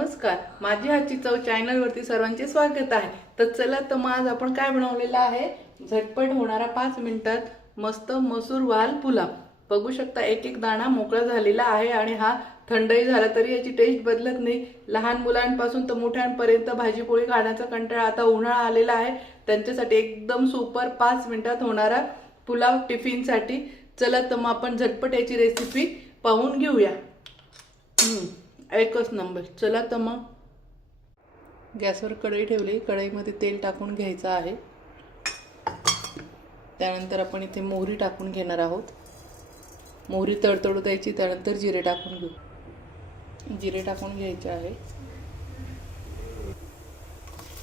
नमस्कार, माझी हातची चव चॅनलवरती सर्वांचे स्वागत आहे। तर चला तर मग आज आपण काय बनवलेला आहे, झटपट होणारा 5 मिनिटात मस्त मसूर वाल पुलाव। बघू शकता एक एक दाणा मोकळा झालेला आहे आणि हा थंडही झाला तरी याची टेस्ट बदलत नाही। लहान मुलांपासून तर मोठ्यांपर्यंत भाजी पोळी खाण्याचा कंटाळा, आता उन्हाळा आलेला आहे त्यांच्यासाठी एकदम सुपर 5 मिनिटात होणारा पुलाव टिफिनसाठी। चला तर मग आपण झटपट याची रेसिपी पाहून घेऊया। एकच नंबर। चला तर मग गॅसवर कढई ठेवली, कढईमध्ये तेल टाकून घ्यायचं आहे। त्यानंतर आपण इथे मोहरी टाकून घेणार आहोत। मोहरी तडतडू द्यायची, त्यानंतर जिरे टाकून घेऊ। जिरे टाकून घ्यायचे आहे।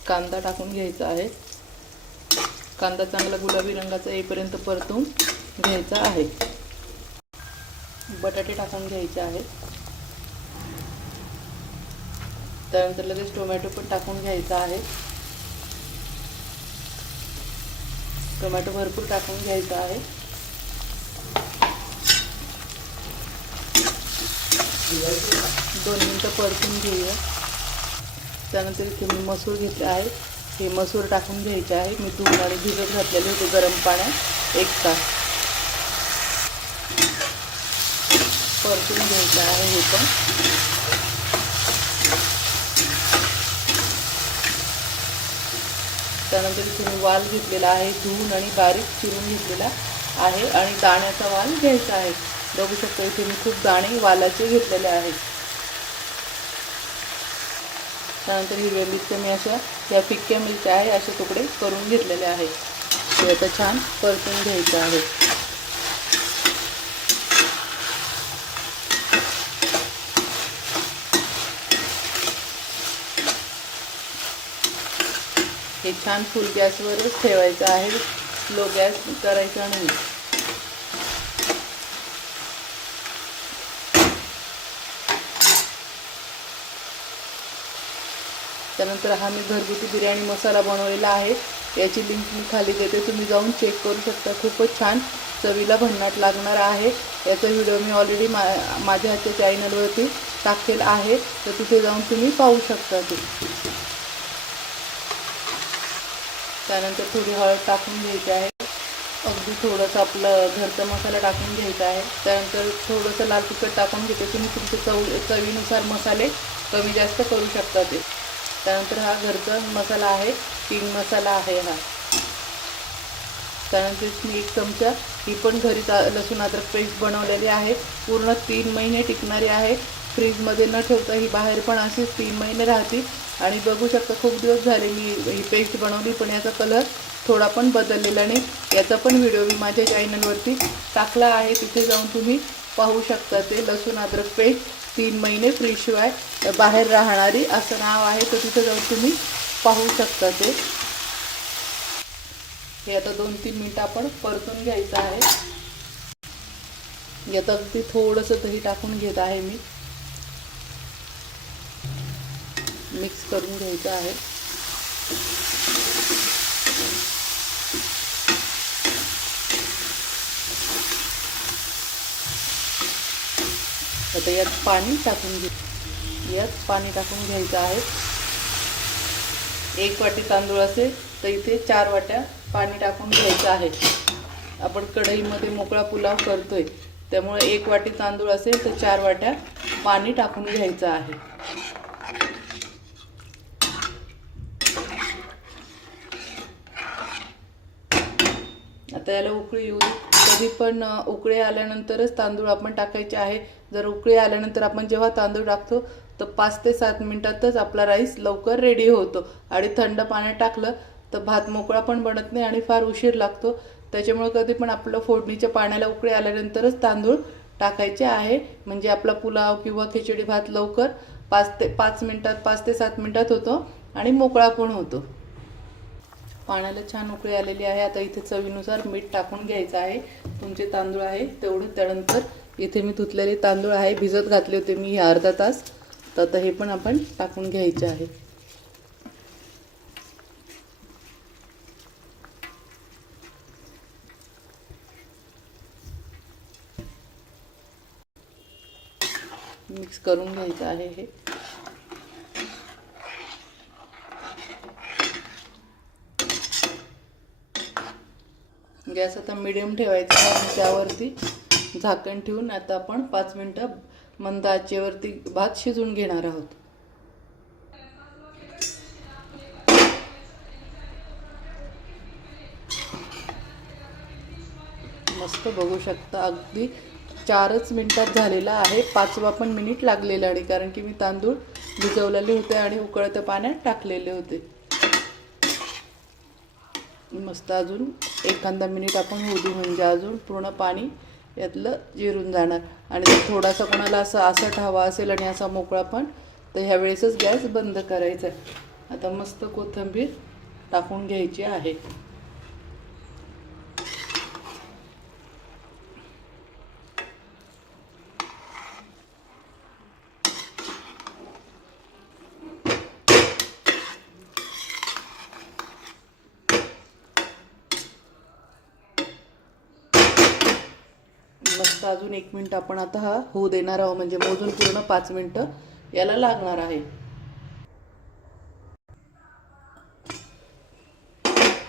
कांदा टाकून घ्यायचा आहे। कांदा चांगला गुलाबी रंगाचा येईपर्यंत परतून घ्यायचा आहे। बटाटे टाकून घ्यायचे आहेत। त्यानंतर लगेच टोमॅटो पण टाकून घ्यायचा आहे। टोमॅटो भरपूर टाकून घ्यायचा आहे। 2 मिनिटं परतून घेऊया। त्यानंतर इथे मी मसूर घेतले आहे, हे मसूर टाकून घ्यायचे आहे। मी धुवून आणि भिजत घातलेले होते गरम पाण्यात 1 तास। परतून घ्यायचं आहे हे पण। त्यानंतर इथे मी वाल घेतलेला आहे, धुवून आणि बारीक चिरून घेतलेला आहे आणि दाण्याचा वाल घ्यायचा आहे। बघू शकता इथे मी खूप दाणे वालाचे घेतलेले आहेत। त्यानंतर हिरव्या मिरच्या मी अशा या फिक्क्या मिरच्या आहे असे तुकडे करून घेतलेले आहेत। ते आता छान परतून घ्यायचं आहे। हे छान फुल गॅसवरच ठेवायचं आहे, स्लो गॅस करायचा नाही। त्यानंतर हा मी घरगुती बिर्याणी मसाला बनवलेला आहे, याची लिंक मी खाली देते, तुम्ही जाऊन चेक करू शकता। खूपच छान चवीला भन्नाट लागणार आहे। याचा व्हिडिओ मी ऑलरेडी माझ्या हातच्या चॅनलवरती टाकलेला आहे, तर तिथे जाऊन तुम्ही पाहू शकता ते। त्यानंतर थोडी हळद टाकून घ्यायची आहे, अगदी थोडंसं आपलं घरचा मसाला टाकून घ्यायचा आहे। त्यानंतर थोडंसं लाल तिखट टाकून घेते, तुम्ही तुमच्या चवीनुसार मसाले कमी जास्त करू शकता ते। त्यानंतर हा घरचा मसाला आहे, किंग मसाला आहे हा। त्यानंतर मी 1 चमचा ही पण घरी लसूण अद्रक पेस्ट बनवलेली आहे, पूर्ण 3 महिने टिकणारी आहे। फ्रीजमध्ये न ठेवता ही बाहेर पण अशीच 3 महिने राहते। आणि बघू शकता खूप दिवस झाले मी ही पेस्ट बनवली, पण याचा कलर थोडा पण बदललेला नाही। याचा पण व्हिडिओ मी माझ्या चॅनलवरती टाकला आहे, तिथे जाऊन तुम्ही पाहू शकता ते। लसूण अद्रक पेस्ट 3 महिने फ्रीजशिवाय बाहेर राहणारी असं नाव आहे, तर तिथे जाऊन तुम्ही पाहू शकता ते। हे आता 2-3 मिनिटं आपण परतून घ्यायचं आहे। यात अगदी थोडंसं दही टाकून घेत आहे मी, मिक्स करून घ्यायचं आहे। आता यात पाणी टाकून घ्यायचं आहे। 1 वाटी तांदूळ असेल तर इथे 4 वाट्या पाणी टाकून घ्यायचं आहे। आपण कढईमध्ये मोकळा पुलाव करतोय, त्यामुळे 1 वाटी तांदूळ असेल तर 4 वाट्या पाणी टाकून घ्यायचं आहे। आता याला उकळी येऊ दे। कधी पण उकळी आल्यानंतरच तांदूळ आपण टाकायचे आहे। जर उकळी आल्यानंतर आपण जेव्हा तांदूळ टाकतो तर 5 ते 7 मिनिटातच आपला राईस लवकर रेडी होतो। आणि थंड पाण्यात टाकलं तर भात मोकळा पण बनत नाही आणि फार उशीर लागतो। त्याच्यामुळे कधी पण आपलं फोडणीच्या पाण्याला उकळी आल्यानंतरच तांदूळ टाकायचे आहे, म्हणजे आपला पुलाव किंवा खिचडी भात लवकर 5 ते 7 मिनिटात होतो आणि मोकळा पण होतो। पाण्याला छान उकळी आलेली आहे। आता इथे चवीनुसार मीठ टाकून घ्यायचं आहे, तुमचे तांदूळ आहे तेवढं। त्यानंतर इथे मी धुतलेले तांदूळ आहे, भिजत घातले होते मी अर्धा तास, तर आता हे पण आपण टाकून घ्यायचे आहे। मिक्स करून घ्यायचं आहे हे। गॅस आता मीडियम ठेवायचा आहे आणि त्यावरती झाकण ठेवून आता आपण 5 मिनटं मंद आचेवरती भात शिजवून घेणार आहोत. मस्त बघू शकता अगदी 4च मिनिटात झालेला आहे. 5वा पण मिनिट लागलेला आणि कारण की मी तांदूळ भिजवलेले होते आणि उकळत्या पाण्यात टाकलेले होते. मस्त अजून एखादा मिनिट आपण होऊ देऊ म्हणजे अजून पूर्ण पाणी यातलं जिरून जाणार. आणि जर थोडासा कोणाला असं आसट हवा असेल आणि असा मोकळा पण तर ह्या वेळेसच गॅस बंद करायचा आहे. आता मस्त कोथिंबीर टाकून घ्यायची आहे. मस्त अजून 1 मिनिट आपण आता हा होऊ देणार आहोत म्हणजे मोजून पूर्ण 5 मिनिटं याला लागणार आहे.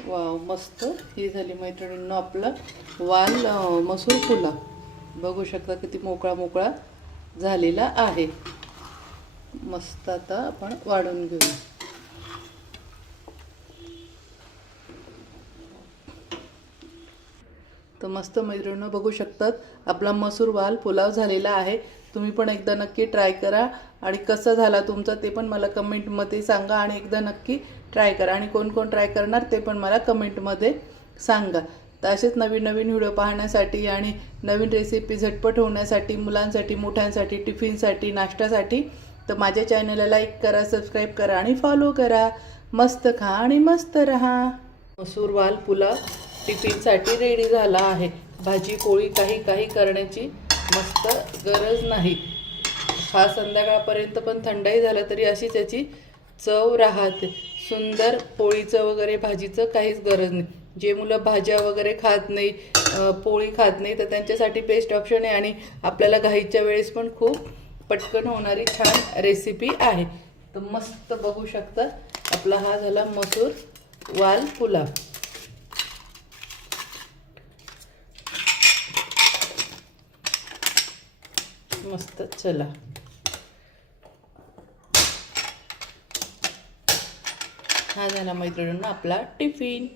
वाव मस्त ही झाली मैत्रिणींनो आपला वाल मसूर पुलाव. बघू शकता किती मोकळा मोकळा झालेला आहे. मस्त आता आपण वाढून घेऊ. तर मस्त मैत्रिणींनो बघू शकतात आपला मसूर वाल पुलाव झालेला आहे. तुम्ही पण एकदा नक्की ट्राय करा आणि कसा झाला तुमचा ते पण मला कमेंटमध्ये सांगा आणि एकदा नक्की ट्राय करा आणि कोण कोण ट्राय करणार ते पण मला कमेंटमध्ये सांगा. तर असेच नवीन नवीन व्हिडिओ पाहण्यासाठी आणि नवीन रेसिपी झटपट होण्यासाठी मुलांसाठी मोठ्यांसाठी टिफिनसाठी नाश्त्यासाठी तर माझ्या चॅनलला लाईक करा, सबस्क्राईब करा आणि फॉलो करा. मस्त खा आणि मस्त रहा. मसूर वाल पुलाव टिफिनसाठी रेडी झाला आहे. भाजी पोळी काही करण्याची मस्त गरज नाही. हा संध्याकाळपर्यंत पण थंडही झाला तरी अशी त्याची चव राहते. सुंदर पोळीचं वगैरे भाजीचं काहीच गरज नाही. जे मुलं भाज्या वगैरे खात नाही, पोळी खात नाही तर त्यांच्यासाठी बेस्ट ऑप्शन आहे आणि आपल्याला घाईच्या वेळेस पण खूप पटकन होणारी छान रेसिपी आहे. तर मस्त बघू शकता आपला हा झाला मसूर वाल पुलाव. मस्त चला हा झाला मैत्रिणींना आपला टिफिन.